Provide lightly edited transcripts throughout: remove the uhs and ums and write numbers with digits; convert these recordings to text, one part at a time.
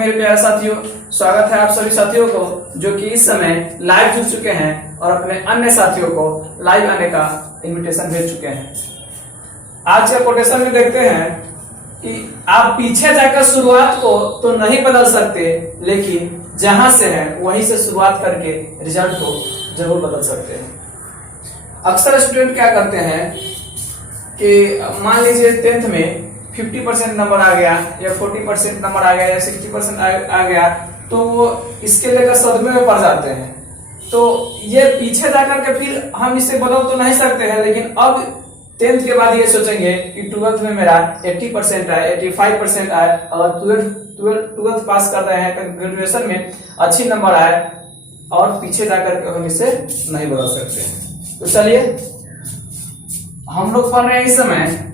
मेरे प्यारे साथियों, स्वागत है आप सभी साथियों को जो कि इस समय लाइव जुड़ चुके हैं और अपने अन्य साथियों को लाइव आने का इनविटेशन भेज चुके हैं। आज के कोटेशन में देखते हैं कि आप पीछे जाकर शुरुआत को तो नहीं बदल सकते, लेकिन जहां से है वहीं से शुरुआत करके रिजल्ट को जरूर बदल सकते हैं। अक्सर स्टूडेंट क्या करते हैं कि मान लीजिए 10th में 50% नंबर आ गया या 40% नंबर आ गया या 60% आ गया, तो वो इसके लेकर सदमे में पड़ जाते हैं। तो ये पीछे जाकर के फिर हम इसे बदल तो नहीं सकते हैं, लेकिन अब 10th के बाद ये सोचेंगे कि 12th में मेरा 80% आए, 85% आए, अगर 12th पास कर रहे हैं तो ग्रेजुएशन में अच्छी नंबर आए, और पीछे जाकर के हम इसे नहीं बदल सकते हैं। तो चलिए हम लोग पढ़ रहे हैं इस समय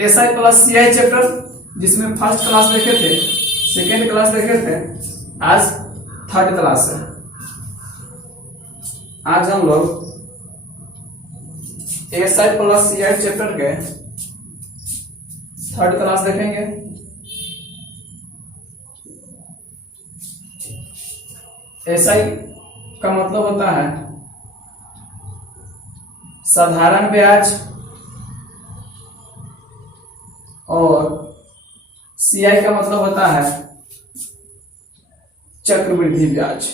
SI प्लस CI चैप्टर, जिसमें फर्स्ट क्लास देखे थे, सेकेंड क्लास देखे थे, आज थर्ड क्लास है। आज हम लोग SI प्लस CI चैप्टर के थर्ड क्लास देखेंगे। SI का मतलब होता है साधारण ब्याज, और CI का मतलब होता है चक्रवृद्धि ब्याज।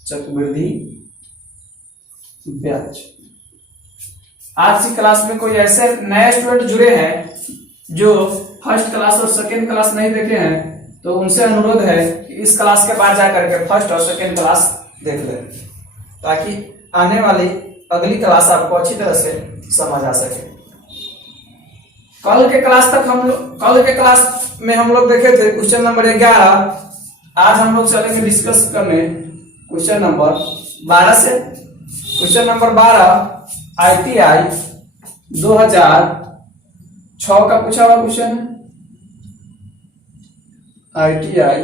चक्रवृद्धि ब्याज। आज की क्लास में कोई ऐसे नए स्टूडेंट जुड़े हैं जो फर्स्ट क्लास और सेकेंड क्लास नहीं देखे हैं, तो उनसे अनुरोध है कि इस क्लास के बाद जाकर के फर्स्ट और सेकेंड क्लास देख लें, ताकि आने वाली अगली क्लास आपको अच्छी तरह से समझ आ सके। कल के क्लास में हम लोग देखे थे क्वेश्चन नंबर 11। आज हम लोग चलेंगे डिस्कस करने क्वेश्चन नंबर 12 से। क्वेश्चन नंबर 12 ITI 2006 का पूछा हुआ क्वेश्चन है। ITI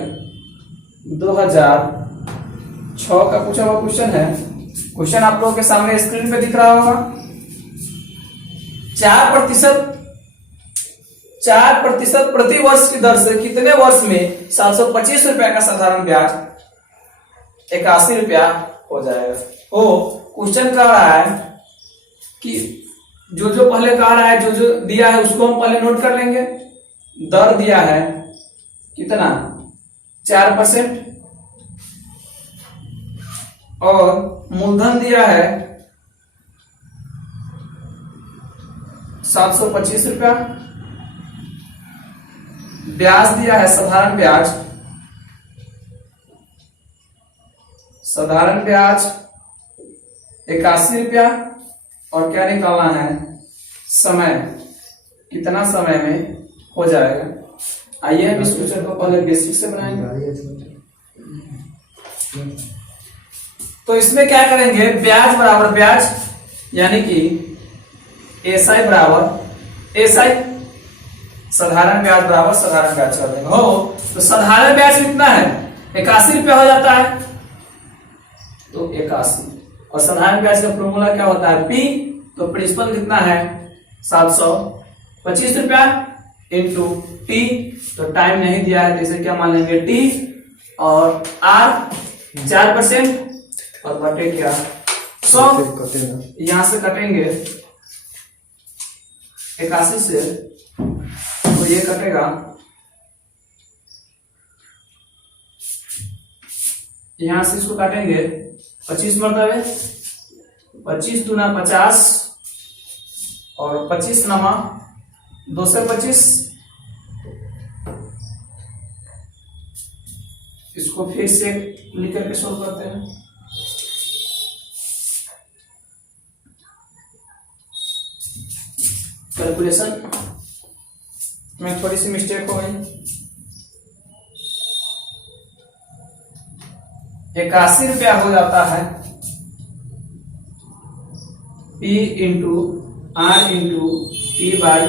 2006 का पूछा हुआ क्वेश्चन है। क्वेश्चन आप लोगों के सामने स्क्रीन पे दिख रहा होगा। 4% प्रति वर्ष की दर से कितने वर्ष में 725 रुपया का साधारण ब्याज 81 रुपया हो जाएगा। क्वेश्चन कह रहा है कि जो पहले कह रहा है, जो दिया है उसको हम पहले नोट कर लेंगे। दर दिया है कितना, 4%, और मूलधन दिया है 725 रुपया। ब्याज दिया है साधारण ब्याज 81 रुपया, और क्या निकालना है, समय, कितना समय में हो जाएगा। आइए हम इस क्वेश्चन को पहले बेसिक से बनाएंगे। तो इसमें क्या करेंगे, ब्याज बराबर ब्याज, यानी कि SI बराबर SI, साधारण ब्याज बराबर साधारण ब्याज कर देंगे। तो साधारण ब्याज कितना है, 81 रुपया हो जाता है, तो 81, और साधारण ब्याज का फॉर्मूला क्या होता है, P। तो प्रिंसिपल कितना है, 725 रुपया इंटू T। तो टाइम नहीं दिया है, जैसे क्या मान लेंगे T, और R 4%, और बटे क्या 100, यहां से कटेंगे 81 से, तो ये कटेगा, यहां से इसको काटेंगे 25 मरतबे, 25 दूना 50, और 25 नमा 225। इसको फिर से लिख करके सोल्व करते हैं। कैलकुलेशन में थोड़ी सी मिस्टेक हो गई। 81 रुपया हो जाता है P into R into T by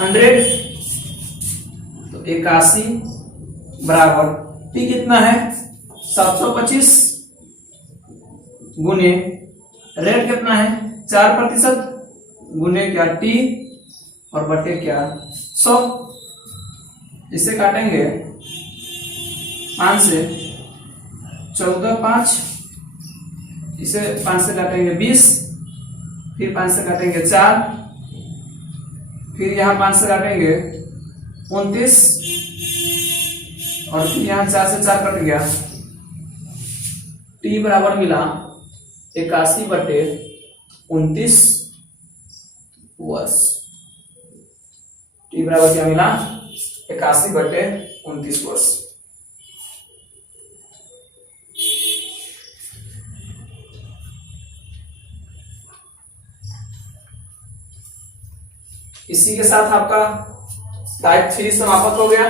100। तो 81 बराबर P कितना है, 725, गुने रेट कितना है 4%, गुने क्या T, और बटे क्या 100। इसे काटेंगे 5 से 14, 5, इसे 5 से काटेंगे 20, फिर 5 से काटेंगे 4, फिर यहाँ 5 से काटेंगे 29, और फिर यहाँ 4 से 4 कट गया। टी बराबर मिला 81/29 वर्ष। टी बराबर क्या मिला? 81/29 वर्ष। इसी के साथ आपका टाइप 3 समाप्त हो गया।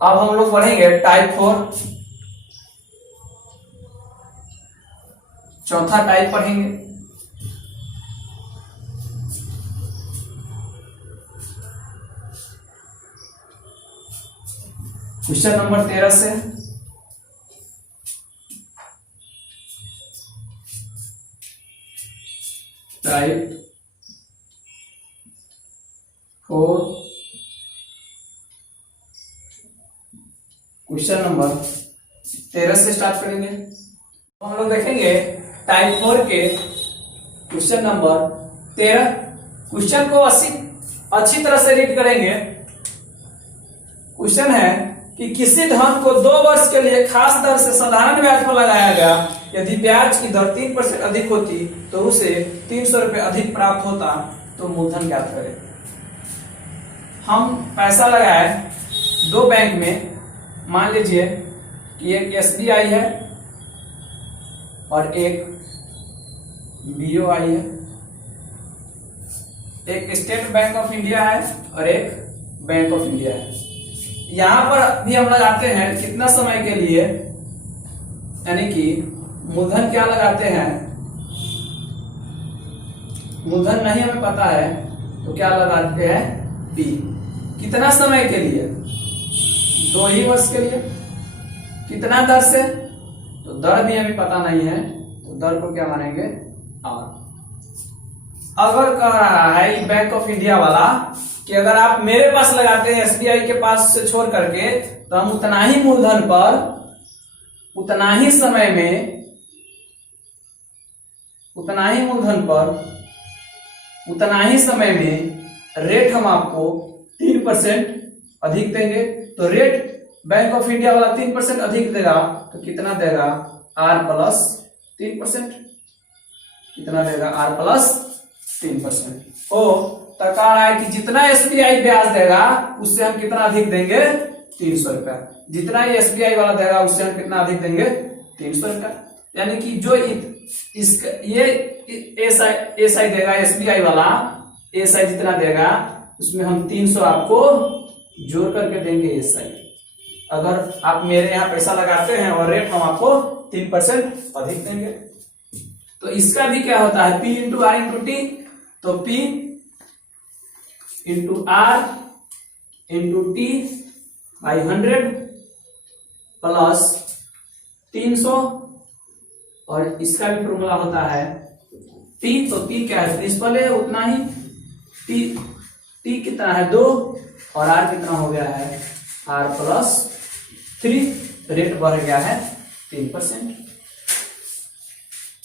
अब हम लोग पढ़ेंगे टाइप 4, चौथा टाइप पढ़ेंगे। क्वेश्चन नंबर 13 से टाइप 4 क्वेश्चन नंबर 13 से स्टार्ट करेंगे। हम लोग देखेंगे टाइप 4 के क्वेश्चन नंबर 13। क्वेश्चन को अच्छी तरह से रीड करेंगे। क्वेश्चन है कि किसी धन को 2 वर्ष के लिए खास दर से साधारण ब्याज पर लगाया गया, यदि ब्याज की दर 3% अधिक होती तो उसे 300 रुपये अधिक प्राप्त होता, तो मूलधन ज्ञात करें। हम पैसा लगाए 2 बैंक में, मान लीजिए कि एक SBI है और एक BOI है, एक स्टेट बैंक ऑफ इंडिया है और एक बैंक ऑफ इंडिया है। यहां पर भी हम लगाते हैं कितना समय के लिए, यानी कि मूलधन क्या लगाते हैं, मूलधन नहीं हमें पता है तो क्या लगाते हैं P। कितना समय के लिए? 2 ही वर्ष के लिए। कितना दर से? तो दर भी हमें पता नहीं है, तो दर को क्या मानेंगे? R। अगर कह रहा है बैंक ऑफ इंडिया वाला कि अगर आप मेरे पास लगाते हैं SBI के पास से छोड़ करके, तो हम उतना ही मूलधन पर उतना ही समय में, उतना ही मूलधन पर उतना ही समय में रेट हम आपको 3% अधिक देंगे। तो रेट बैंक ऑफ इंडिया वाला 3% अधिक देगा, तो कितना देगा? R plus 3%। कितना देगा? R plus 3%। ओ तो कह रहा है कि जितना SBI ब्याज देगा उससे हम कितना अधिक देंगे? 300 रुपया। जितना ये SBI वाला देगा उससे हम कितना अधिक देंगे? 300 रुपया। यानी कि जो इसका ये SI देगा, SBI वाला SI जितना देगा उसमें हम 300 आपको जोड़ करके देंगे SI। अगर आप मेरे यहाँ पैसा लगाते हैं और रेट हम आपको 3% अधिक देंगे। तो इसका भी क्या होता है? P into R into T। तो P into R into T by 100 plus 300, और इसका भी फॉर्मूला होता है T। तो T क्या है? प्रिंसिपल है उतना ही। T कितना है? 2, और R कितना हो गया है? R plus 3। रेट बढ़ गया है 3%।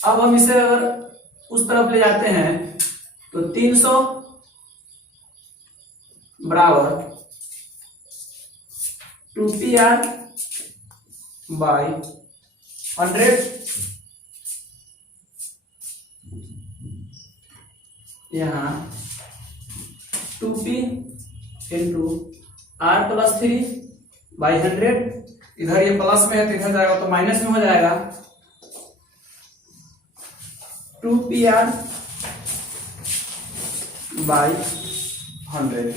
अब हम इसे अगर उस तरफ ले जाते हैं तो 300 बराबर 2PR बाई 100, यहाँ 2P into R plus 3 by 100। इधर ये प्लस में है तो इधर जाएगा तो माइनस में हो जाएगा। 2PR बाई 100,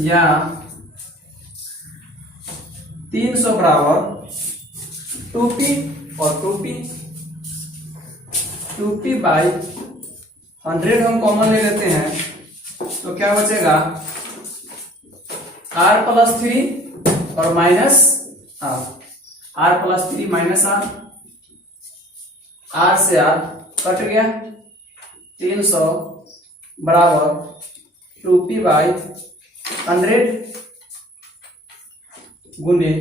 या 300 बराबर 2P और 2P बाई 100 हम कॉमन ले लेते हैं, तो क्या बचेगा? R प्लस 3 और minus R। R plus 3 minus R, R से आर कट गया, 300 बराबर 2p/100 गुने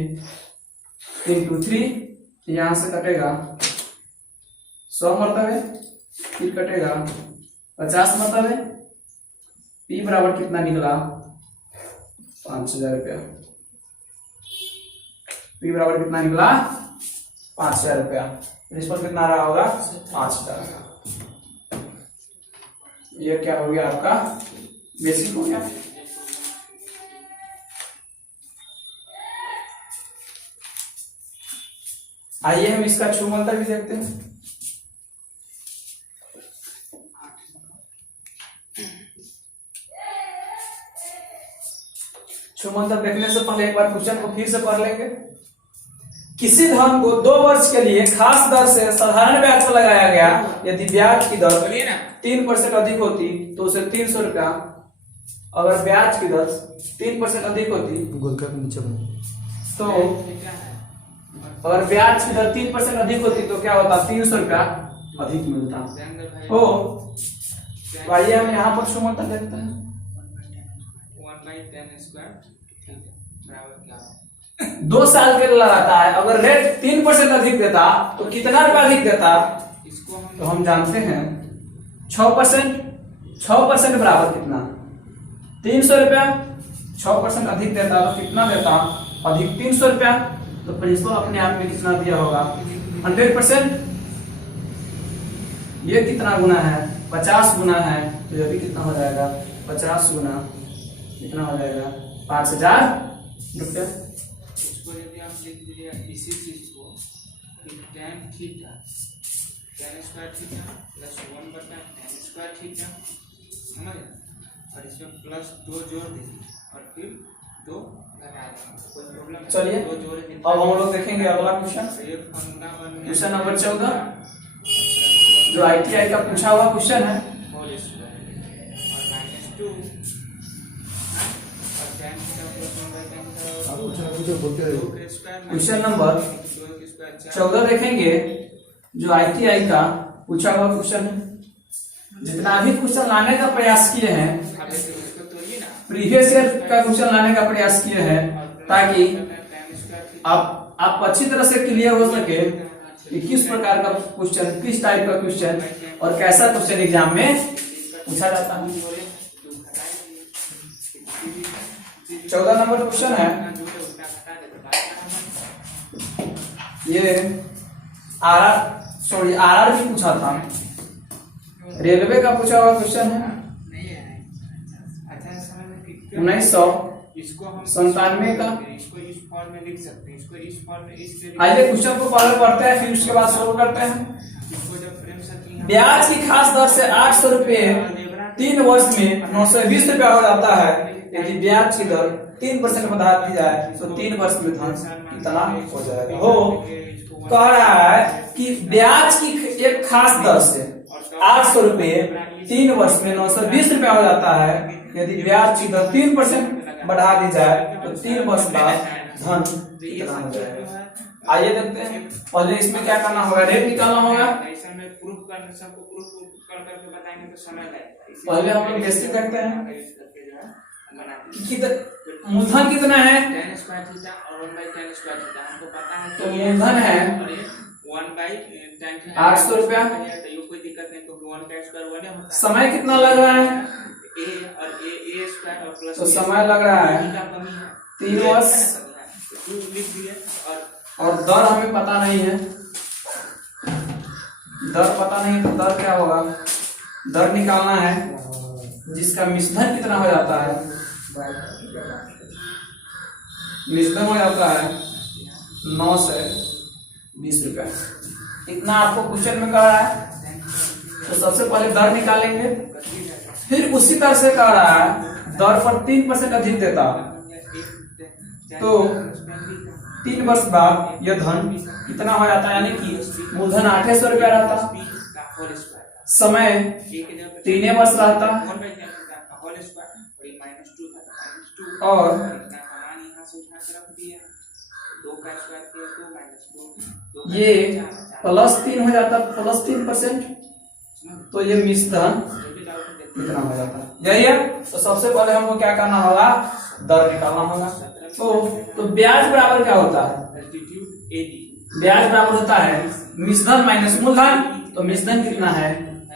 इंटू 3, यहां से कटेगा 100 मरतबे, फिर कटेगा 50 मरतबे, p बराबर कितना निकला 5000 रुपया। p बराबर कितना निकला 5000 रुपया। इस पर कितना रहा होगा 5000 का। ये क्या हो गया आपका बेसिक हो गया। आइए हम इसका छूमंतर भी देखते हैं। छूमंतर देखने से पहले एक बार क्वेश्चन को फिर से पढ़ लेंगे। किसी धन को 2 वर्ष के लिए खास दर से साधारण ब्याज पर लगाया गया, यदि ब्याज की दर 3% अधिक होती तो उसे 300 रुपया, अगर ब्याज की दर 3% अधिक होती तो अगर ब्याज की दर 3% अधिक होती तो क्या होता 300 रुपया अधिक मिलता हो। तो आइए हम यहाँ पर छूमंतर देखते हैं। 2 साल के लिए लगाता है, अगर रेट 3% अधिक देता तो कितना रुपया अधिक देता, तो हम जानते हैं 6% बराबर कितना 300 रुपया, 6% अधिक देता तो कितना देता अधिक 300 रुपया, तो प्रिंसिपल अपने आप में कितना दिया होगा 100%। ये कितना गुना है 50 गुना है, तो ये भी कितना हो जाएगा 50 गुना कितना हो जाएगा 5000 रुपया। इसको यदि हम लिख दीजिए इसी चीज को tan theta tan square theta plus 1/tan square theta, समझ, और इसमें प्लस 2 जोड़ दीजिए और फिर 2 घटा देंगे, कोई प्रॉब्लम नहीं। चलिए अब हम लोग देखेंगे अगला क्वेश्चन, क्वेश्चन नंबर 14 जो ITI का पूछा हुआ क्वेश्चन है। क्वेश्चन नंबर 14 देखेंगे जो ITI का पूछा हुआ क्वेश्चन है। जितना भी क्वेश्चन लाने का प्रयास किए हैं, प्रीवियस ईयर का क्वेश्चन लाने का प्रयास किए हैं, ताकि आप अच्छी तरह से क्लियर हो सके कि किस प्रकार का क्वेश्चन, किस टाइप का क्वेश्चन और कैसा क्वेश्चन एग्जाम में पूछा जाता है। 14 नंबर क्वेश्चन है, ये आरआर भी पूछा था, रेलवे का पूछा हुआ क्वेश्चन है 1997 का। आइए क्वेश्चन को पहले पढ़ते हैं, फिर उसके बाद सोल्व करते हैं। ब्याज की खास दर से 800 रुपये 3 वर्ष में 920 रुपया हो जाता है, यदि ब्याज की दर 3% बढ़ा दी जाए तो 3 वर्ष में धन कितना हो जाएगा। हो कह रहा है कि ब्याज की एक खास दर से 800 रुपये 3 वर्ष में 920 रुपया हो जाता है, यदि ब्याज की दर 3% बढ़ा दी जाए तो 3 वर्ष बाद धन कितना हो जाएगा। आइए देखते हैं। पहले इसमें क्या करना होगा, रेट निकालना होगा। पहले हम लोग बेसिक देखते हैं मूलधन कितना है, तो मूलधन है 800 रुपया। समय कितना लग रहा है, तो समय लग रहा है 3 वर्ष, और दर हमें पता नहीं है, दर पता नहीं तो दर क्या होगा, दर निकालना है जिसका मिश्रण कितना हो जाता है, मिश्रण हो जाता है 9 से 20 रुपया। इतना आपको क्वेश्चन में कह रहा है, तो सबसे पहले दर निकालेंगे, फिर उसी तरह से कह रहा है दर पर 3% अधिक देता तो 3 वर्ष बाद यह धन कितना हो जाता है, यानी कि मूलधन 800 रुपया रहता, समय 3 वर्ष रहता, और ये +3 हो जाता, +3%। तो ये मिश्रण कितना हो जाता है, यही है। तो सबसे पहले हमको क्या करना होगा, दर निकालना होगा। तो ब्याज बराबर क्या होता है, ब्याज बराबर होता है मिश्रण माइनस मूलधन। तो मिश्रण कितना है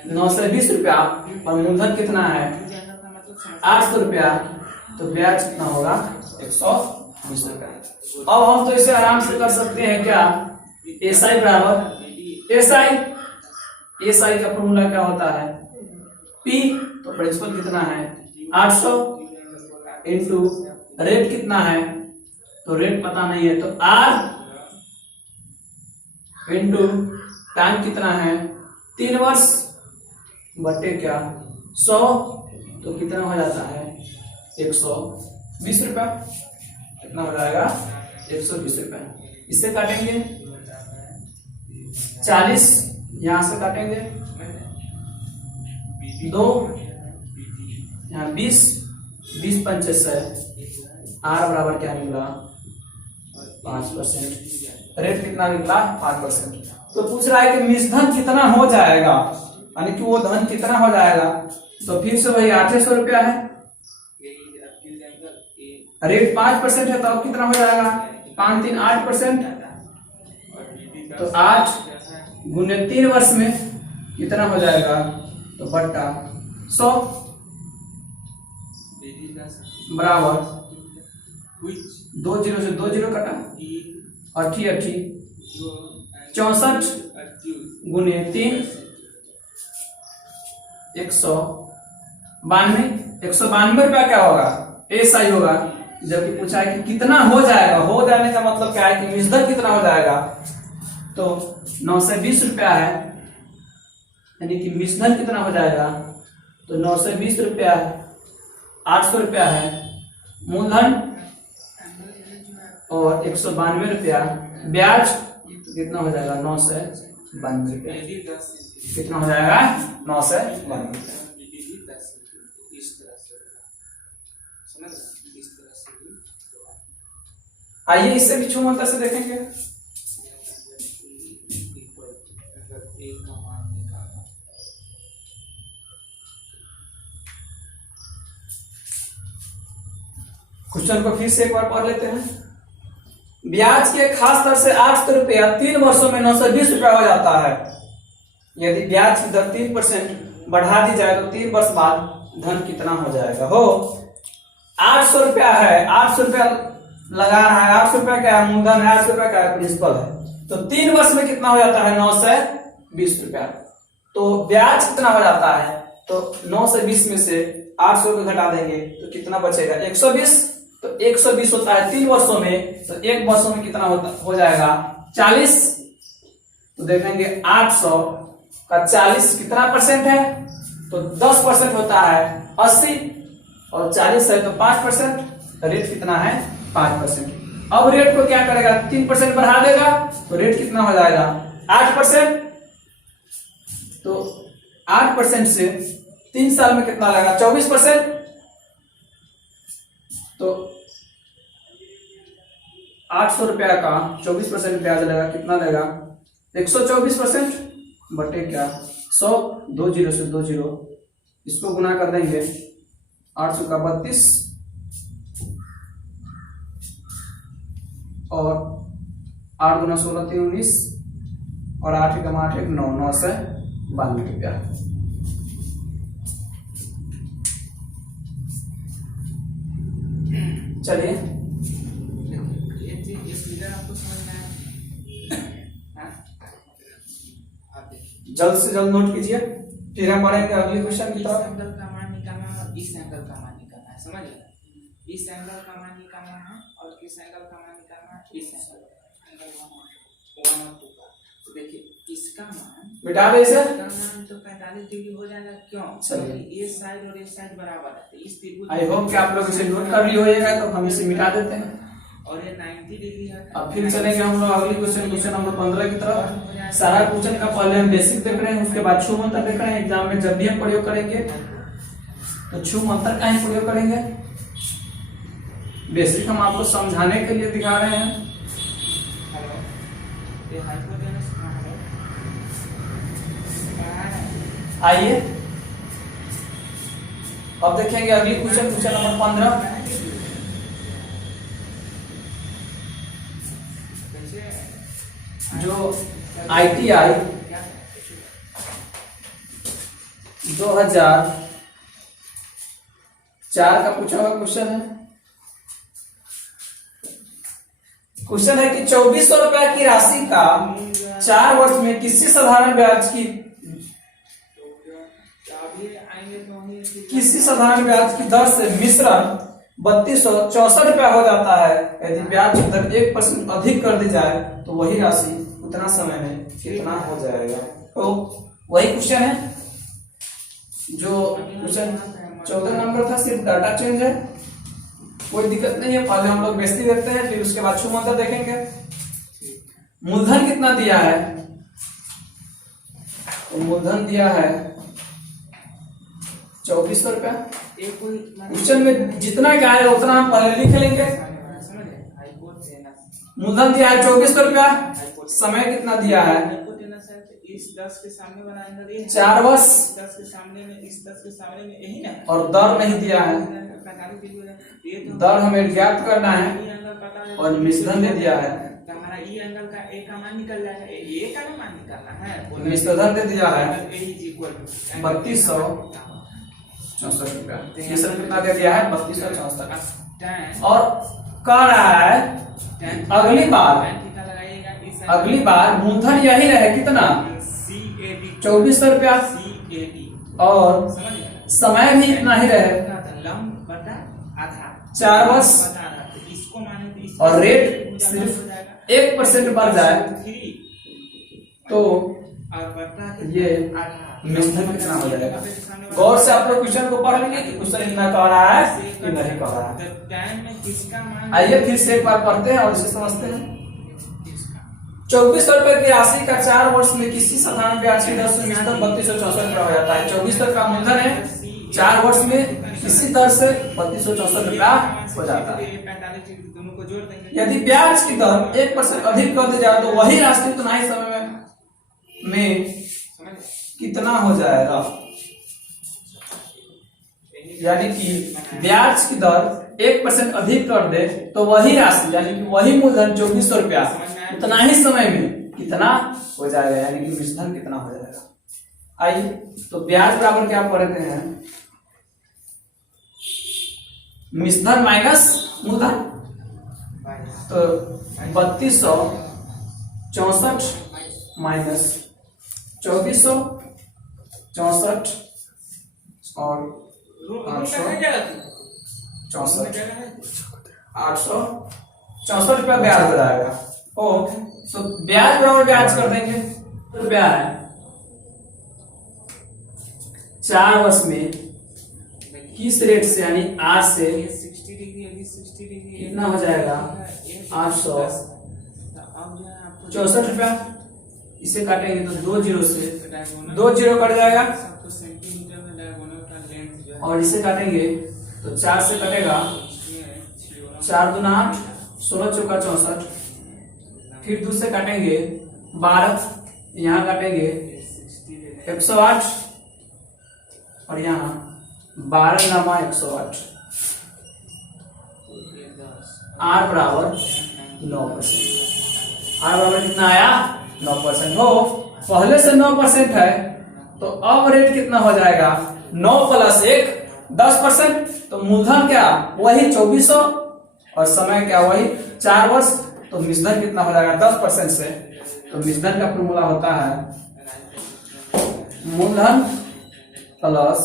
920 रुपया और मूलधन कितना है 800 रुपया। तो ब्याज कितना होगा 120 रुपया। अब हम तो इसे आराम से कर सकते हैं क्या, एसआई बराबर एसआई का फॉर्मूला क्या होता है पी। तो प्रिंसिपल कितना है 800 इंटू रेट कितना है, तो रेट पता नहीं है, तो आर इंटू टाइम कितना है 3 वर्ष बटे क्या 100। तो कितना हो जाता है 120 रुपया। कितना हो जाएगा 120 रुपया। इससे काटेंगे 40, यहां से काटेंगे 2, यहाँ 20 पंचे 100, आर बराबर क्या निकला 5%। रेट कितना निकला 5%। तो पूछ रहा है कि मिश्रण कितना हो जाएगा, यानी कि वो धन कितना हो जाएगा। तो फिर से वही 800 रुपया है, रेट 5% है, तो अब कितना हो जाएगा 5 3 8%। तो 8 गुने 3 वर्ष में कितना हो जाएगा, तो बट्टा 100 बराबर 2 0 से 2 0 कटा 80 64 गुने 3 192 रुपया क्या होगा एसआई होगा। जबकि पूछा है कि कितना हो जाएगा, हो जाने का मतलब क्या है कि मिश्रण कितना हो जाएगा। तो 920 रुपया है, यानी कि मिश्रण कितना हो जाएगा, तो 920 रुपया 800 रुपया है मूलधन और 192 रुपया ब्याज। तो कितना हो जाएगा 992 रुपया। कितना हो जाएगा 992 रुपया। आइए इससे भी छूमंतर से देखेंगे। क्वेश्चन को फिर से एक बार पढ़ लेते हैं। ब्याज के खास दर से 800 रुपया 3 वर्षों में 920 रुपया हो जाता है। यदि ब्याज की दर 3% बढ़ा दी जाए तो 3 वर्ष बाद धन कितना हो जाएगा। हो 800 रुपया है, 800 रुपया लगा रहा है, 800 रुपया क्या है मूलधन है, 800 रुपया क्या है प्रिंसिपल है। तो 3 वर्ष में कितना हो जाता है 920 रुपया। तो ब्याज कितना हो जाता है, तो 920 में से 800 को घटा देंगे तो कितना बचेगा 120। तो 120 होता है 3 वर्षों में, तो 1 वर्षों में कितना हो जाएगा 40। तो देखेंगे 800 का 40 कितना परसेंट है, तो 10% होता है 80 और 40 है तो 5%। रेट कितना है 5%। अब रेट को क्या करेगा 3% बढ़ा देगा तो रेट कितना हो जाएगा 8%। तो 8% से 3 साल में कितना लगेगा 24%। तो 800 रुपया का 24% ब्याज लगा, कितना लेगा 124% बटे क्या 100, 2 0 से 2 0, इसको गुना कर देंगे 800 का 32 और 8 गुना 16 3 19 और 8 का 8 1 9 9 से 92 रुपया। चलिए जल्द से जल्द नोट कीजिए, फिर हम पढ़ेंगे अगले क्वेश्चन की तरफ। एंगल का मान निकालना है, इस एंगल का मान निकालना है, समझ गए। इस एंगल का मान निकालना है और किस एंगल का मान निकालना है, इस एंगल 1 और 2 का। तो देखिए इसका मान बेटा इसे इसका मान तो 45 डिग्री हो जाएगा। क्यों? चलिए ये साइड और ये साइड बराबर है, तो इस त्रिभुज आई होप कि आप लोग इसे नोट कर लिए होगा, तो हम इसे मिटा देते हैं और ये 90 डिग्री है। अब फिर चलेंगे हम लोग अगली क्वेश्चन नंबर 15 की तरफ। सारा क्वेश्चन का पहले हम बेसिक देख रहे हैं, उसके बाद छू मंत्र देख रहे हैं। एग्जाम में जब भी हम प्रयोग करेंगे तो छू मंत्र का ही प्रयोग करेंगे। बेसिक हम आपको समझाने के लिए दिखा रहे हैं। ये हाइपोटेनस कहाँ है? आइए अब देखेंगे अगली क्वेश्चन, क्वेश्चन नंबर 15। जो ITI 2004 का पूछा हुआ क्वेश्चन है। क्वेश्चन है कि 2400 रुपया की राशि का 4 वर्ष में किसी साधारण ब्याज की दर से मिश्रण 3264 रुपया हो जाता है। यदि ब्याज की दर 1% अधिक कर दी जाए तो वही राशि उतना समय में कितना हो जाएगा। तो वही क्वेश्चन है जो क्वेश्चन 14 नंबर था, सिर्फ डाटा चेंज है, कोई दिक्कत नहीं है। पहले हम लोग बेस्ती देखते हैं, फिर उसके बाद छूमंतर देखेंगे। मूलधन कितना दिया है? तो मूलधन दिया है 2400 रुपया। क्वेश्चन में जितना क्या है उतना हम पहले लिख लेंगे। मूलधन दिया है 2400 रुपया, समय कितना दिया है? इस 10 के सामने बनाएंगे 4 वर्ष, 10 के सामने में, इस 10 के सामने में यही ना। और दर नहीं दिया है, दर हमें ज्ञात करना है, और मिश्रण दे दिया है। हमारा ई एंगल का ए का मान निकल जाएगा, ए का मान निकालना है। मिश्रण दे दिया है ए इज इक्वल टू 3264 रुपया। मिश्रण कितना दे दिया है? 3264। tan और कह रहा है अगली बार मूलधन यही रहे कितना? 2400 रुपया, और समय भी इतना ही रहे, 4 वर्ष, और रेट सिर्फ 1% बढ़ जाए तो ये मिश्रण कितना हो जाएगा। गौर से आप लोग क्वेश्चन को पढ़ लेंगे कि क्वेश्चन इतना कह रहा है कि नहीं कह रहा है। आइए फिर से एक बार पढ़ते हैं और इसे समझते हैं। 2400 रुपए की राशि का 4 वर्ष में किसी साधारण ब्याज की दर से मिश्रण 3264 रुपया हो जाता है। 2400 का मूलधन है, 4 वर्ष में किसी दर से 3264 रुपया हो जाता है। यदि ब्याज की दर 1% अधिक कर दी जाए तो वही राशि उतना ही समय में कितना हो जाएगा। यानी कि ब्याज की दर 1% अधिक कर दे तो वही राशि यानी कि वही मूलधन 2400 रुपया उतना ही समय में कितना हो जाएगा, यानी कि मिश्रण कितना हो जाएगा। आइए तो ब्याज बराबर क्या पढ़ते हैं? मिश्रण माइनस मूलधन। तो 3264 माइनस 2464 और 864 रुपया ब्याज हो जाएगा। तो ब्याज बराबर ब्याज कर देंगे। रुपया है 4 वर्ष में किस रेट से, यानी 8 से कितना हो जाएगा? 864 रुपया। इसे काटेंगे तो 2 जीरो से 2 जीरो कट जाएगा, और इसे काटेंगे तो 4 से कटेगा 4 दूना 8, 16 चौका 64, फिर 2 से काटेंगे 12, यहाँ काटेंगे 108, और यहाँ 12 नामा 108। R बराबर 9%। R बराबर कितना आया? 9%। हो पहले से 9% है तो अब रेट कितना हो जाएगा? 9 + 1 10%। तो मूलधन क्या वही 2400 और समय क्या वही 4 वर्ष। तो मिश्रण कितना हो जाएगा 10% से? तो मिश्रण का फॉर्मूला होता है मूलधन प्लस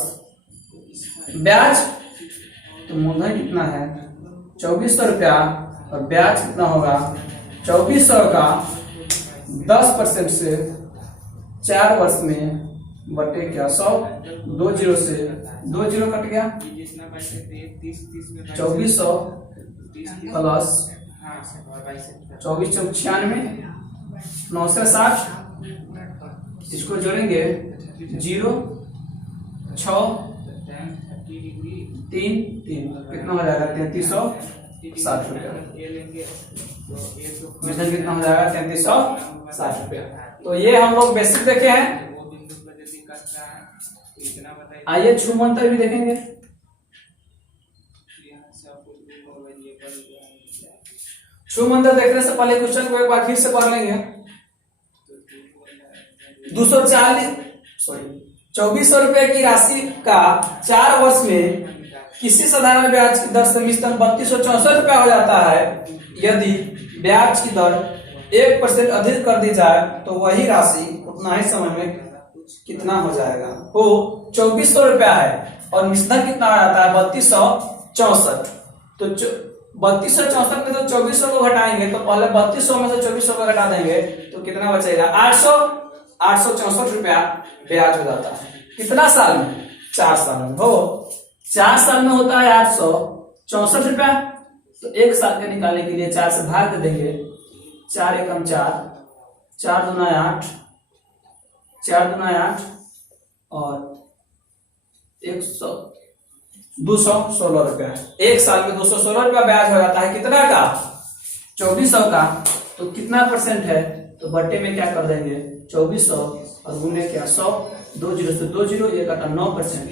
ब्याज। तो मूलधन कितना है 2400 रुपया, और ब्याज कितना होगा 2400 का 10% से 4 वर्ष में बटे क्या 100, 2 जीरो से 2 जीरो कट गया, 2400 प्लस 24 चौक 96, 9 से 60, इसको जोड़ेंगे 0 6 3 3 कितना हो जाएगा 3360 रुपया। तो ये तो मिश्रण कितना हो जाएगा 3360 रुपया। तो ये हम लोग बेसिक देखे हैं। वो बिंदु पर यदि कट रहा है तो इतना बताइए। आइए छूमंतर भी देखेंगे। यहाँ से आपको वेरिएबल छूमंतर देखने से पहले क्वेश्चन को एक बार फिर से पढ़ लेंगे। 2400 रुपए की राशि का 4 वर्ष में किसी साधारण ब्याज की दर से मिश्रण 3264 रुपया हो जाता है। यदि ब्याज की दर 1% अधिक कर दी जाए तो वही राशि उतना ही समय में कितना हो जाएगा। वो 2400 रुपया है और मिश्रण कितना हो जाता है 3264। तो 3264 में तो 2400 को घटाएंगे तो पहले 3200 में से 2400 को घटा देंगे तो कितना बचेगा 864 रुपया ब्याज हो जाता है। कितना साल में? 4 साल में। हो 4 साल में होता है 864 रुपया। तो 1 साल के निकालने के लिए 4 से भाग दे देंगे। 4 एकम 4, 4 दूना 8, 4 दूना 8 और 216 रुपया। 1 साल में 216 रुपया ब्याज हो जाता है। कितना का? 2400 का। तो कितना परसेंट है? तो बट्टे में क्या कर देंगे 2400 और गुने क्या 100, 2 जीरो से 2 जीरो, ये कटा 9%।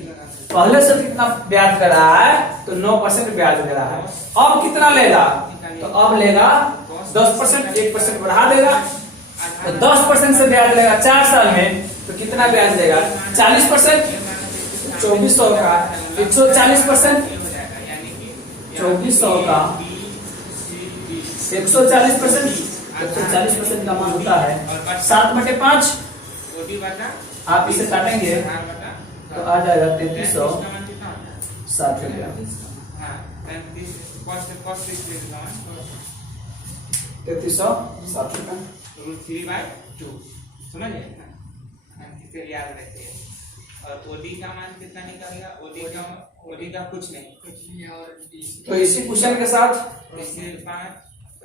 पहले से कितना ब्याज दे रहा है? तो 9% ब्याज दे रहा है। अब कितना लेगा? तो अब लेगा 10%, 1% बढ़ा देगा तो 10% से ब्याज लेगा 4 साल में। तो कितना ब्याज देगा 40%। 2400 का 140%, 2400 का 140%। 140% का मान होता है 7/5। आप इसे काटेंगे तो आ जाएगा 3360 रुपया। 3360 रुपया। याद रखिए। और ओडी का मान कितना निकलेगा? ओडी का कुछ नहीं। तो इसी क्वेश्चन के साथ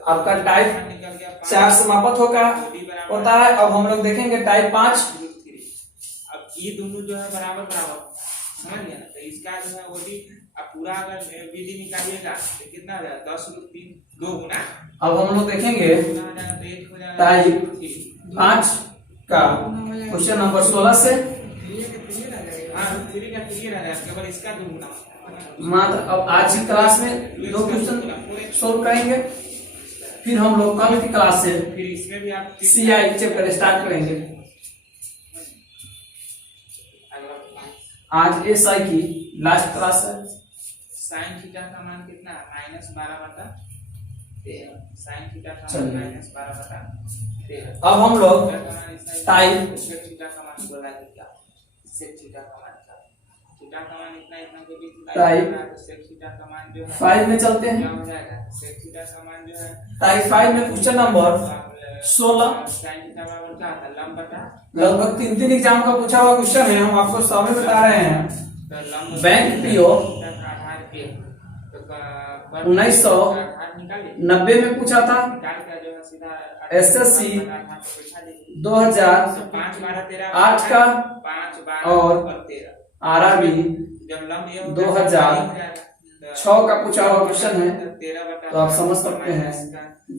आपका टाइप निकल गया 4 समाप्त होता है। अब हम लोग देखेंगे टाइप 5। अब ये दोनों जो है बराबर समझ गया ना। तो इसका जो है ओडी अब पूरा अगर बीडी निकालिएगा तो कितना हो जाएगा 10√3 2 गुना। अब हम लोग देखेंगे टाइप 5 का क्वेश्चन नंबर 16 से। केवल इसका 2 गुना मात्र अब आज की क्लास में 2 क्वेश्चन सोल्व करेंगे। फिर हम लोग कल की क्लास से फिर इसमें भी आप सीआई चैप्टर स्टार्ट करेंगे। आज एसआई की लास्ट क्लास है। साइन थीटा का मान कितना है? -12/13। साइन थीटा का चलिए। मान -12/13। अब हम लोग टाइप सेक थीटा का मान बोला है क्या? सेक थीटा का मान क्या? थीटा का मान इतना के बीच में टाइप सेक थीटा का मान जो है 5 में चलते क्या हैं। हो जाएगा? सेक थीटा का मान जो है टाइप 5 में क्वेश्चन नंबर 16 साइन थीटा बराबर क्या आता है? लंब बटा लगभग 3 एग्जाम का पूछा हुआ क्वेश्चन है। हम आपको समय बता रहे हैं। तो लंब बैंक पीओ का आधार के तो 1990 में पूछा था। निकाल के जो है सीधा SSC बैठा दीजिए। 2008 5/12 का 5/12 और 13। आरआरबी जब लंब ये 2006 का पूछा हुआ क्वेश्चन है। 13 तो आप समझ सकते हैं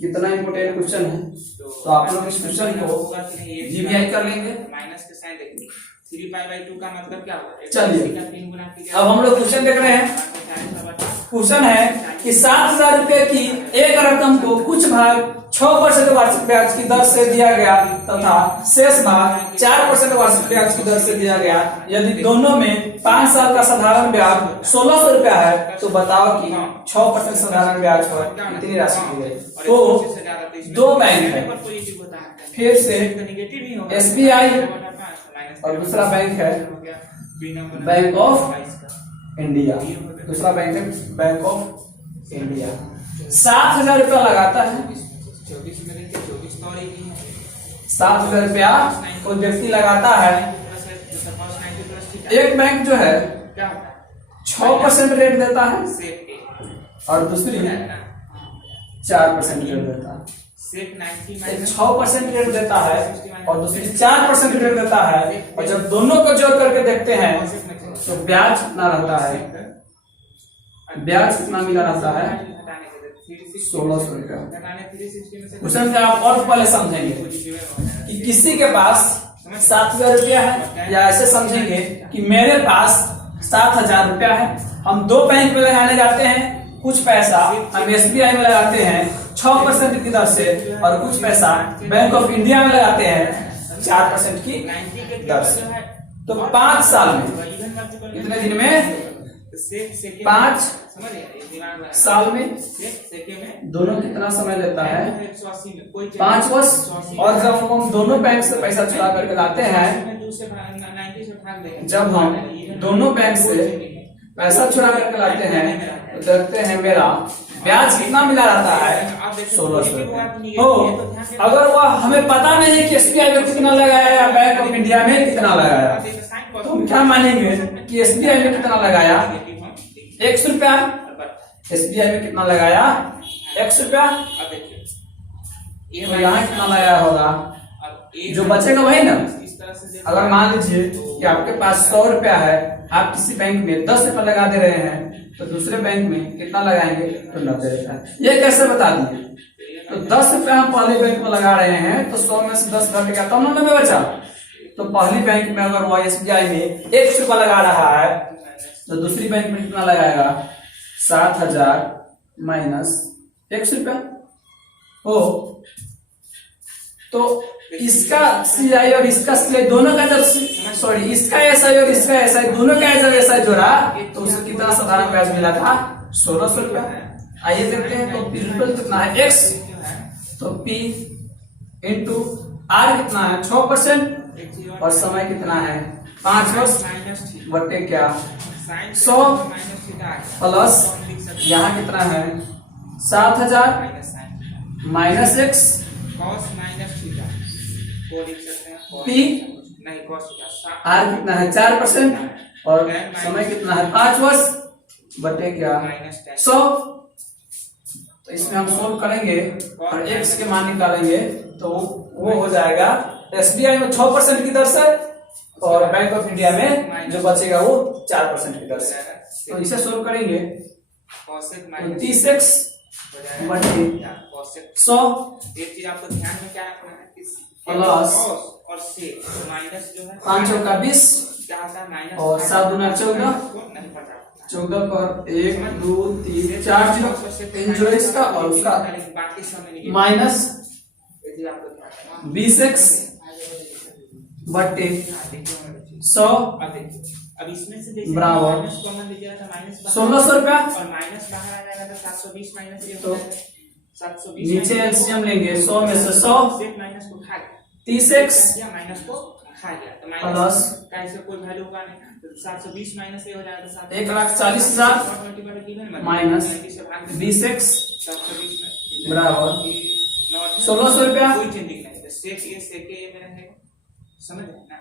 कितना इंपोर्टेंट क्वेश्चन है। तो आप लोग इस क्वेश्चन को जीवीआई कर लेंगे। माइनस के साइन देखिए 3π/2 का मतलब क्या होगा? चलिए अब हम लोग क्वेश्चन देख रहे हैं। क्वेश्चन है कि 7000 रुपए की एक रकम को कुछ भाग 6% वार्षिक ब्याज की दर से दिया गया तथा शेष भाग 4% वार्षिक ब्याज की दर से दिया गया। यदि दोनों में 5 साल का साधारण ब्याज 1600 रुपया है तो बताओ कि 6% साधारण ब्याज पर कितनी राशि दी गई। तो 2 बैंक है, फिर से SBI और दूसरा बैंक है बैंक ऑफ इंडिया। दूसरा बैंक है बैंक ऑफ इंडिया। 7000 रुपया लगाता है। 7000 रुपया कोई व्यक्ति लगाता है। एक बैंक जो है 6% रेट देता है और दूसरी 4% रेट देता है। 6% रेट देता है और दूसरी 4% रेट देता है। और जब दोनों को जोड़ करके देखते हैं तो ब्याज कितना रहता है? ब्याज कितना मिला रहता है? 1600 रुपया। घटाने 360 में से क्वेश्चन से आप और पहले समझेंगे कि किसी के पास 7000 रुपया है, या ऐसे समझेंगे कि मेरे पास 7000 रुपया है। हम दो बैंक में लगाने जाते हैं, कुछ पैसा हम SBI में लगाते हैं 6% की दर से, और कुछ पैसा बैंक ऑफ इंडिया में लगाते हैं 4% की दर से। तो 5 साल में, कितने दिन में? 5 साल में दोनों कितना समय लेता है? 5 वर्ष। और जब हम दोनों बैंक से पैसा चुरा करके लाते हैं, जब हम दोनों बैंक से पैसा चुरा करके लाते हैं, तो देखते हैं मेरा ब्याज कितना मिला रहता है? 1600 रुपया। हो, अगर वह हमें पता नहीं है कि SBI में कितना लगाया या बैंक ऑफ इंडिया में कितना लगाया, तो हम क्या मानेंगे कि SBI में कितना लगाया? 100 रुपया। SBI में कितना लगाया? 100 रुपया। तो यहाँ कितना लगाया होगा? जो बचेगा वही ना। अगर मान लीजिए कि आपके पास 100 रुपया है, आप किसी बैंक में 10 रुपया लगा दे रहे हैं, तो दूसरे बैंक में कितना लगाएंगे? तो 90 रुपया। ये कैसे बता दिए? तो 10 रुपया हम पहले बैंक में लगा रहे हैं, तो 100 में से 10 घट गया, तब 90 बचा। तो पहली बैंक में अगर वो SBI में 100 रुपया लगा रहा है, तो दूसरी बैंक में कितना लगाएगा? 7000 माइनस 100 रुपया। हो, तो इसका CI और इसका CI दोनों का जब इसका SI और इसका SI दोनों का जब SI जोड़ा, तो उसे कितना साधारण ब्याज मिला था? 1600 रुपया। आइए देखते हैं। तो प्रिंसिपल कितना है? X। तो P इंटू R कितना है? 6%। और समय कितना है? 5 वर्ष बटे क्या? 100 प्लस यहाँ कितना है? 7000 माइनस X P R कितना है? 4%। और समय कितना है? 5 वर्ष बटे क्या? 100। तो इसमें हम सोल्व करेंगे और X के मान निकालेंगे, तो वो हो जाएगा SBI में 6% की दर से, और बैंक ऑफ इंडिया में जो बचेगा वो 4% की दर से। तो इसे सोल्व करेंगे तो 30x बटे 100 एक चीज आपको ध्यान में क्या रखना है, प्लस और से माइनस जो है 5 चौका 20 क्या आता है? माइनस और 7 दूना 14, नहीं पता 14 पर 1 2 3 4 जीरो जो इसका और उसका बाकी समय माइनस यदि आपको ध्यान रखना 20x बटे 100 अब इसमें से देखिए बराबर माइनस कॉमन लीजिएगा तो माइनस 1600 रुपया। और माइनस बाहर आ जाएगा तो 720 माइनस ये तो 720 नीचे एलसीएम लेंगे 100 में से 100 माइनस को खा गया 30x माइनस को खा गया तो प्लस माइनस का ऐसे कोई वैल्यू होगा नहीं, तो 720 माइनस ये हो जाएगा तो 1,40,000 माइनस 20x बराबर 1600 रुपया। कोई चेंजिंग नहीं, तो सेक ये में रहेगा, समझ रहे हैं ना।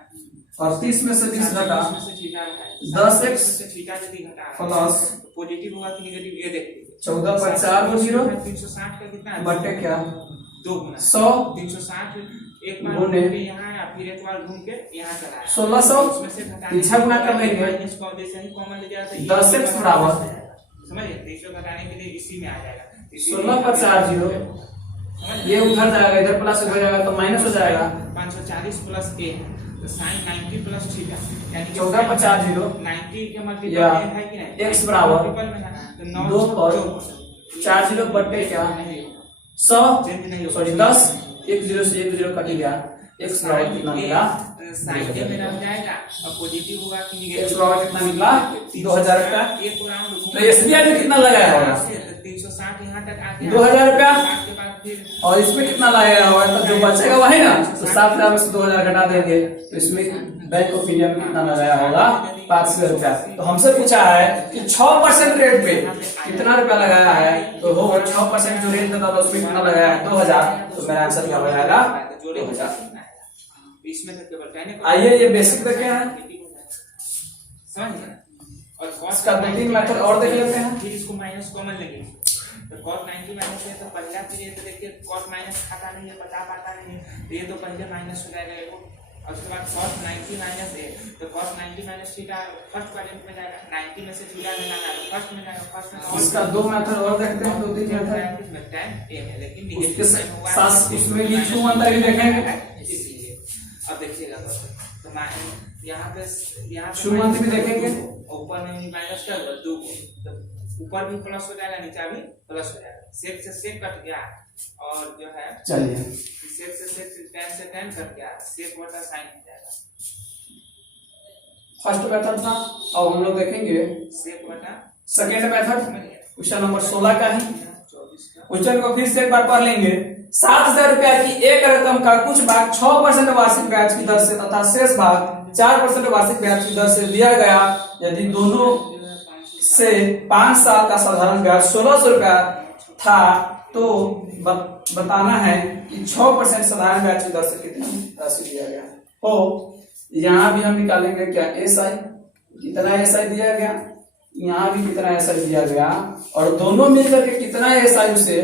और 30 में से 20 घटा 10x प्लस पॉजिटिव होगा कि नेगेटिव ये देख लीजिए 14 पर 4 को 0 360 का कितना है? बटे क्या 2 गुना 100 360 एक बार गुने यहाँ या फिर एक बार घूम के यहाँ चला है 1600 उसमें से घटाने पीछे गुना कर लेंगे माइनस को जैसे ही कॉमन ले जाएगा 10x बराबर समझिए, तो इसको घटाने के लिए इसी में आ जाएगा 16 पर 4 जीरो, ये उधर जाएगा, इधर प्लस हो जाएगा तो माइनस हो जाएगा 540 प्लस a तो sin 90 प्लस थीटा, यानी कि 14 पर 4 जीरो 90 के मल्टीपल या में है कि नहीं? x बराबर मल्टीपल में है तो 2 पर 4 जीरो बटे क्या 100 सॉरी 10 1 जीरो से 1 जीरो कट गया, x बराबर कितना मिला? साइन में रह जाएगा और पॉजिटिव होगा कि x नेगेटिव बराबर कितना मिला? 2000 रुपया। एक राउंड तो SBI में कितना लगाया होगा? 360 यहाँ तक आ गया 2000 रुपया। के बाद फिर और इसमें कितना लगाया होगा? तो जो बचेगा वही ना, तो 7000 में से 2000 घटा देंगे, तो इसमें बैंक ऑफ इंडिया में कितना लगाया होगा? 500 रुपया। तो हमसे पूछा है कि 6% रेट पे कितना रुपया लगाया है, तो वो 6% जो रेट था उसमें कितना लगाया है? 2000। तो मेरा आंसर क्या हो जाएगा? 2000। इसमें तक केवल कहने को आइए ये बेसिक देखे हैं, समझ गए। और cos इसका 2-3 मेथड और देख लेते हैं। फिर इसको माइनस कॉमन लेंगे, तो cos 90 माइनस है तो पहला पीरियड देखिए cos माइनस खाता नहीं है, बचा पाता नहीं है, तो ये तो पहले माइनस हो जाएगा, और उसके बाद cos 90 माइनस ए, तो cos 90 minus theta first quadrant में जाएगा, 90 में से थीटा लेना है तो फर्स्ट में जाएगा, फर्स्ट में इसका दो मेथड और देखते हैं, दो तीन मेथड इसमें tan a है, लेकिन उसके नेगेटिव साइन हुआ साथ इसमें भी छू अंतर भी देखेंगे। इसीलिए अब देखिएगा तो यहाँ पे छू अंतर भी देखेंगे, ऊपर में भी माइनस कर दो, 2 तो ऊपर भी प्लस हो जाएगा, नीचे भी प्लस हो जाएगा, सेक से सेक कट गया और जो है चलिए सेक से tan कट गया, सेक बटा sin हो जाएगा। फर्स्ट मेथड था, अब हम लोग देखेंगे सेक बटा सेकेंड मेथड, क्वेश्चन नंबर 16 का ही। 24 का क्वेश्चन को फिर से एक बार पढ़ लेंगे। 7,000 रुपया की एक रकम का कुछ भाग 6% वार्षिक ब्याज की दर से तथा शेष भाग 4% वार्षिक ब्याज की दर से दिया गया, यदि दोनों से 5 साल का साधारण ब्याज 1600 रुपया था तो बताना है कि 6% साधारण ब्याज की दर से कितनी राशि दिया गया हो। यहाँ भी हम निकालेंगे क्या एसआई, कितना एसआई दिया गया, यहाँ भी कितना एसआई दिया गया, और दोनों मिलकर के कितना एसआई उसे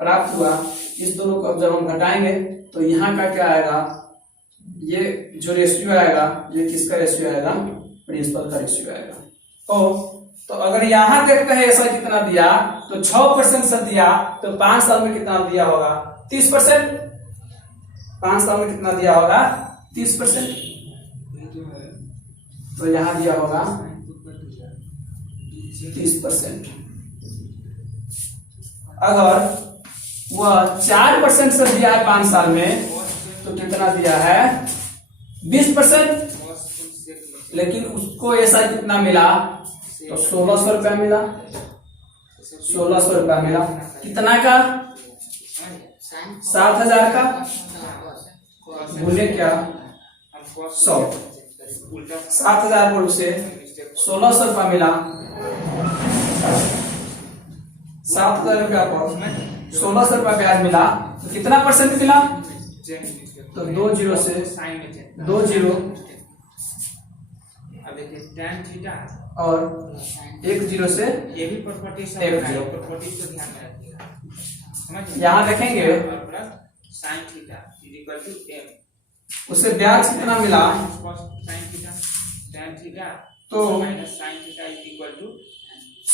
प्राप्त हुआ। इस दोनों को जब हम घटाएंगे तो यहाँ का क्या आएगा, ये जो रेशियो आएगा ये किसका रेशियो आएगा, प्रिंसिपल का रेशियो आएगा। तो अगर यहाँ देखते हैं एसआई कितना दिया तो 6% से दिया, तो 5 साल में कितना दिया होगा 30%, 5 साल में कितना दिया होगा 30%, तो यहाँ दिया होगा 30%। अगर वह 4% से दिया है 5 साल में तो कितना दिया है 20%, लेकिन उसको ऐसा कितना मिला तो 1600 रुपया मिला, 1600 रुपया मिला, कितना का 7,000 का गुने क्या 100, 7,000 पर उसे 1600 रुपया मिला, 7,000 रुपया पर 1600 रुपया ब्याज मिला, तो कितना परसेंट मिला, तो 2 जीरो से 2 जीरो, अब देखिए tan थीटा और 1 जीरो से ये भी प्रॉपर्टी सब 1 जीरो, प्रॉपर्टी को ध्यान में रखिएगा, समझ यहाँ देखेंगे sin theta equal to m, उसे ब्याज कितना मिला sin थीटा tan थीटा तो minus sin theta equal to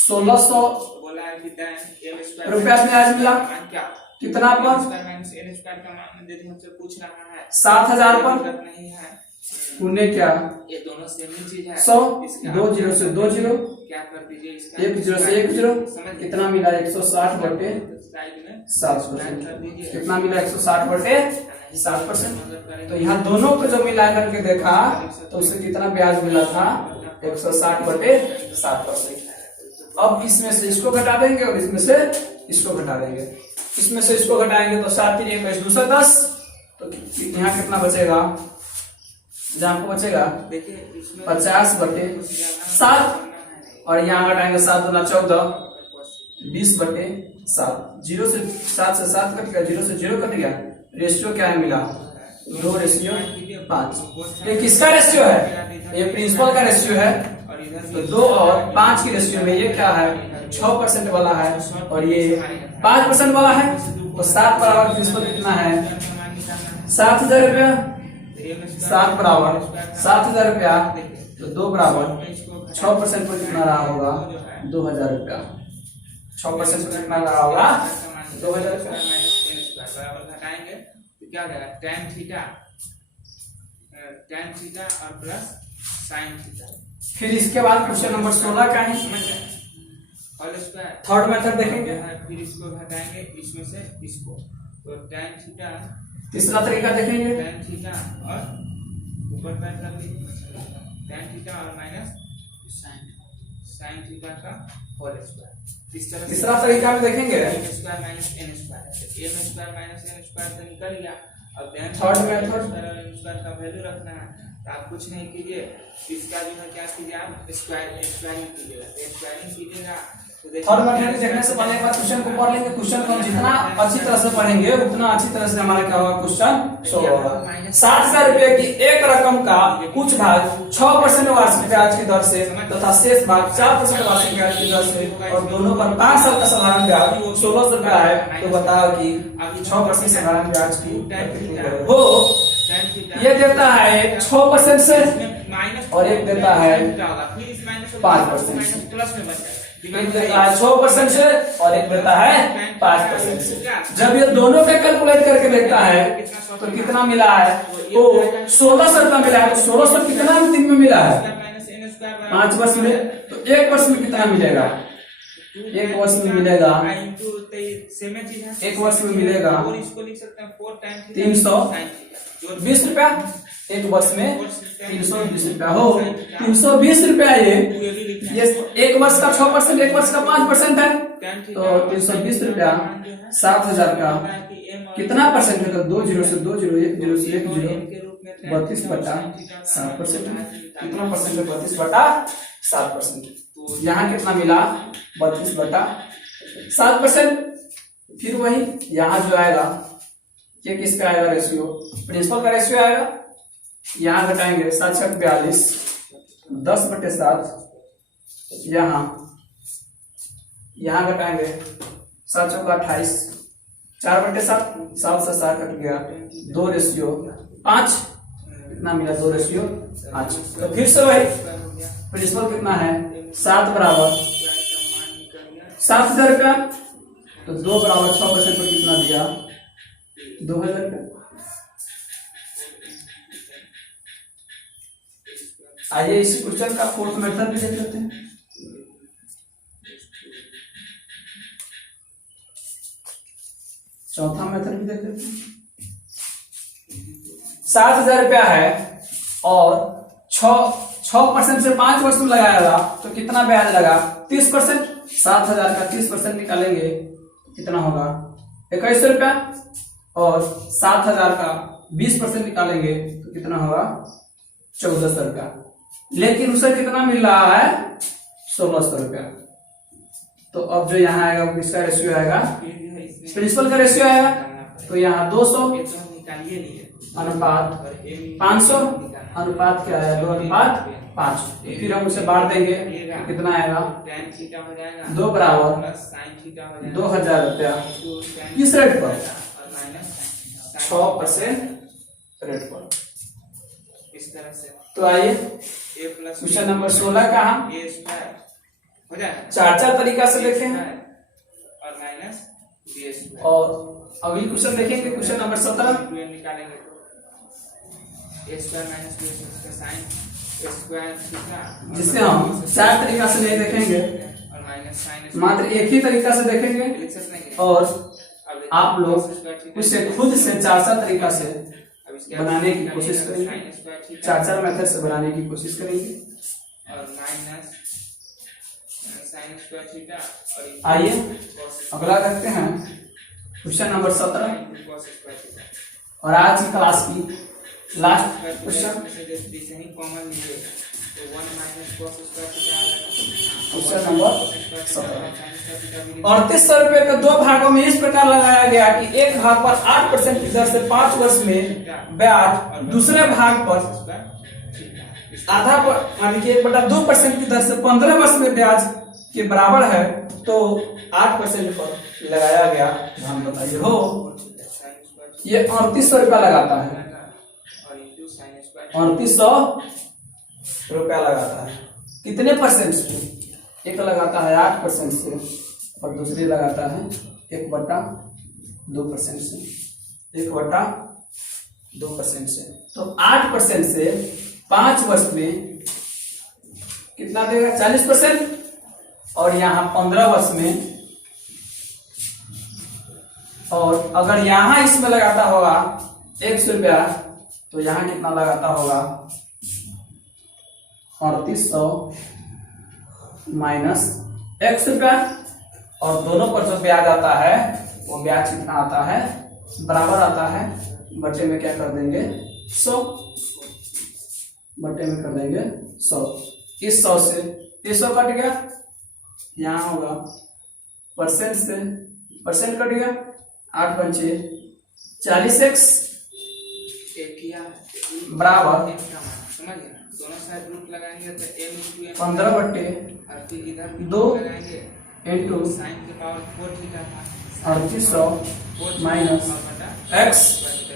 1600 बोला है कि tan m स्क्वायर रुपया ब्याज मिला, क्या कितना पर माइनस n स्क्वायर का मान यदि हमसे पूछ रहा है 7,000 पर नहीं है, गुने क्या ये दोनों सेम ही चीज है, 100, 2 जीरो से 2 जीरो, क्या कर दीजिए इसका 1 जीरो से 1 जीरो, कितना मिला 160 बटे साइड में 7%, कितना मिला 160 बटे 7%। तो यहाँ दोनों को जो मिला करके देखा तो उसे कितना ब्याज मिला था 160 बटे 7%। अब इसमें से इसको घटा देंगे और इसमें से इसको घटा देंगे, इसमें से इसको घटाएंगे तो 7 3 1 210, तो यहाँ कितना बचेगा, जहाँ को बचेगा 50 बटे 7, और यहाँ घटाएंगे 7 दूना 14, 20 बटे 7, 0 से 7 से 7 कट गया, 0 से 0 कट गया, रेशियो क्या है मिला 2:5। ये किसका रेशियो है, ये प्रिंसिपल का रेशियो है, तो 2 और 5 की रेशियो में ये क्या है 6% वाला है और ये 5% वाला है, तो 7 बराबर प्रिंसिपल कितना है 7,000 रुपया, 7 बराबर 7,000 रुपया, तो 2 बराबर 6% पर कितना रहा होगा 2,000 रुपया, 6% पर कितना रहा होगा 2,000 रुपया। घटाएंगे तो क्या होगा tan थीटा और प्लस sin थीटा। फिर इसके बाद क्वेश्चन नंबर 16 का है, थर्ड मेथड देखेंगे, फिर इसको घटाएंगे इसमें से इसको, तो tan थीटा, तीसरा तरीका देखेंगे tan थीटा और ऊपर पैर कर लीजिए tan थीटा और माइनस sin थीटा का होल स्क्वायर। तीसरा तरीका में देखेंगे m square minus n square, m square minus n square से निकल गया। अब थर्ड मेथड स्क्वायर का वैल्यू रखना है, तो आप कुछ नहीं कीजिए, इसका जो है क्या कीजिए आप स्क्वायरिंग कीजिएगा। थर्ड मेथड देखने से पहले एक बार क्वेश्चन को पढ़ लेंगे, क्वेश्चन को जितना अच्छी तरह से पढ़ेंगे उतना अच्छी तरह से हमारा क्या होगा क्वेश्चन सॉल्व होगा। 60,000 रुपए की एक रकम का कुछ भाग 6% वार्षिक ब्याज की दर से तथा शेष भाग 4% वार्षिक ब्याज की दर से और दोनों पर 5 साल का साधारण ब्याज 1600 रुपया है, तो बताओ कि 6% साधारण ब्याज की हो tan थीटा ये देता है 6% से माइनस और एक देता है फिर इस माइनस 5% माइनस प्लस में बच जाएगा। एक देता है 6% से और एक देता है 5% से। जब ये दोनों का कैलकुलेट करके देखता है तो कितना मिला है, तो 1600 रुपया मिला है। तो 1600 कितना दिन में मिला है, माइनस n स्क्वायर 5 वर्ष में। तो एक वर्ष में कितना मिलेगा, एक वर्ष में मिलेगा, एक वर्ष में मिलेगा और इसको लिख सकते हैं 4 टाइम 320 रुपया। एक वर्ष में 320 रुपया हो, 320 रुपया। ये एक वर्ष का 6%, एक वर्ष का 5% है, तो 320 रुपया 7000 का कितना परसेंट है, तो 2 जीरो से 2 जीरो, 1 जीरो से 1 जीरो, 32/7%। कितना परसेंट है, 32/7%। यहाँ कितना मिला, 32/7%। फिर वही यहाँ जो आएगा, ये किस पे आएगा रेशियो, प्रिंसिपल का रेशियो आएगा। यहाँ घटाएंगे 7×42, 10/7। यहाँ घटाएंगे 7×4 = 28, 4/7, 7 से 7 कट गया, 2:5। कितना मिला, 2:5। तो फिर से वही प्रिंसिपल कितना है, 7 बराबर 7000 रुपया। तो 2 बराबर 6% पर कितना दिया, 2000 रुपया। आइए इसी क्वेश्चन का फोर्थ मेथड भी देख लेते हैं। चौथा मेथड भी देख लेते हैं। 7000 रुपया है और 6% से 5 वर्ष में लगाएगा तो कितना ब्याज लगा, 30%। 7000 का 30% निकालेंगे तो कितना होगा, 2100 रुपया। और 7000 का 20% निकालेंगे तो कितना होगा, 1400 रुपया। लेकिन उसे कितना मिल रहा है, 1600 रुपया। तो अब जो यहाँ आएगा वो किसका रेशियो आएगा, प्रिंसिपल का रेशियो आएगा। तो यहाँ 200 अनुपात 500 अनुपात क्या है, 2:5। फिर हम उसे बांट देंगे तो कितना आएगा, 2 बराबर 2000 रुपया। किस रेट पर, 6% रेट पर। इस तरह से तो आइए क्वेश्चन नंबर 16 का हम हो जाए 4 तरीका से देखें और माइनस और अगली क्वेश्चन देखेंगे। क्वेश्चन नंबर 17 निकालेंगे तो a स्क्वायर माइनस b का साइन स्क्वायर थीटा, जिससे हम 4 तरीका से नहीं देखेंगे, और माइनस साइन मात्र एक ही तरीका से देखेंगे। और आप लोग उसे खुद से 4 तरीका से बनाने की कोशिश करेंगे, 4 मेथड से बनाने की कोशिश करेंगे। और माइनस साइन स्क्वायर थीटा। और आइए अगला देखते हैं क्वेश्चन नंबर 17 और आज की क्लास की लास्ट क्वेश्चन। कॉमन लिए तो 1 माइनस cos स्क्वायर थीटा आ जाएगा। Question number 17। 3800 रुपए को 2 भागों में इस प्रकार लगाया गया कि एक भाग पर 8% की दर से 5 वर्ष में ब्याज, दूसरे भाग पर आधा पर यानी कि 1/2% की दर से 15 वर्ष में ब्याज के बराबर है। तो 8% पर लगाया गया, ध्यान बताइए हो। ये 3800 रुपया लगाता है, 3800 रुपया लगाता है। कितने परसेंट से, एक लगाता है 8% से और दूसरी लगाता है 1/2% से, 1/2% से। तो 8% से 5 वर्ष में कितना देगा, 40%। और यहाँ 15 वर्ष में, और अगर यहाँ इसमें लगाता होगा 100 रुपया तो यहाँ कितना लगाता होगा, 3800 माइनस 100 रुपया। और दोनों पर जो ब्याज आता है वो ब्याज कितना आता है, बराबर आता है, बटे में क्या कर देंगे 100, बटे में कर देंगे 100। इस 100 से 100 कट गया, यहाँ होगा परसेंट से परसेंट कट गया, 8×5 40x बराबर दोनों साइड रूट लगाएंगे तो 15/2 लगाएंगे इंटू साइन के पावर 4 थीटा था 3800 माइनस एक्स,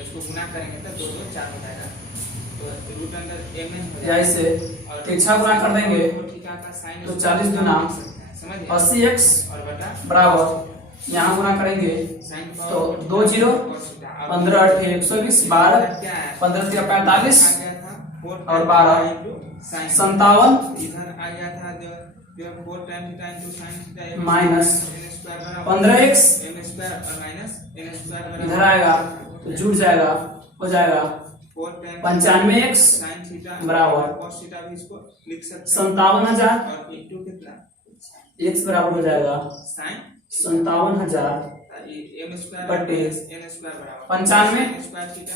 इसको गुना करेंगे तो 2 2 4 हो जाएगा, तो रूट अंडर mn हो या जाएगा। इसे तिरछा गुना कर देंगे 4 थीटा का साइन तो 40 गुना समझिए 80x और बटा बराबर यहाँ गुना करेंगे साइन के तो पावर 2 जीरो 15 8 120 12 15 3 45 आ गया था 4 और 12 साइन 57 इधर आ गया था जो 4 tan theta into sin theta minus n square बराबर 15x m स्क्वायर और माइनस n स्क्वायर इधर बराबर आएगा तो जुड़ जाएगा, हो जाएगा 4 tan 95x sin थीटा बराबर cos थीटा भी इसको लिख सकते हैं 57,000 और इनटू कितना x बराबर हो जाएगा sin 57,000 m स्क्वायर बटे n स्क्वायर बराबर 95 n स्क्वायर थीटा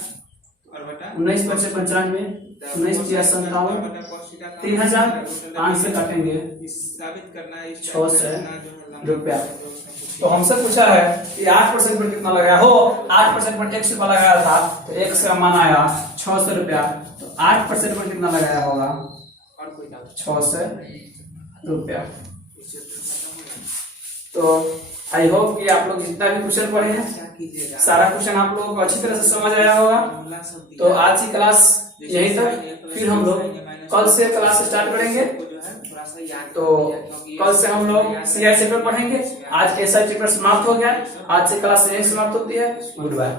और बटा 19 पर से 95 19 या 57 3000 5 से काटेंगे साबित करना है 600 रुपया। तो हमसे पूछा है कि 8% पर कितना लगाया हो, 8% पर 100 रुपया लगाया था तो 1 का मान आया 600 रुपया, तो 8% पर कितना लगाया होगा और कोई डाउट 600 रुपया। तो आई होप कि आप लोग जितना भी क्वेश्चन पढ़े हैं क्या कीजिएगा सारा क्वेश्चन आप लोगों को अच्छी तरह से समझ आया होगा। अगला सब तो आज की क्लास यही तक, फिर हम लोग कल से क्लास स्टार्ट करेंगे। को जो है थोड़ा सा याद तो कल से हम लोग CI चैप्टर पढ़ेंगे। आज SI चैप्टर समाप्त हो गया, आज से क्लास यही समाप्त होती है। Good bye.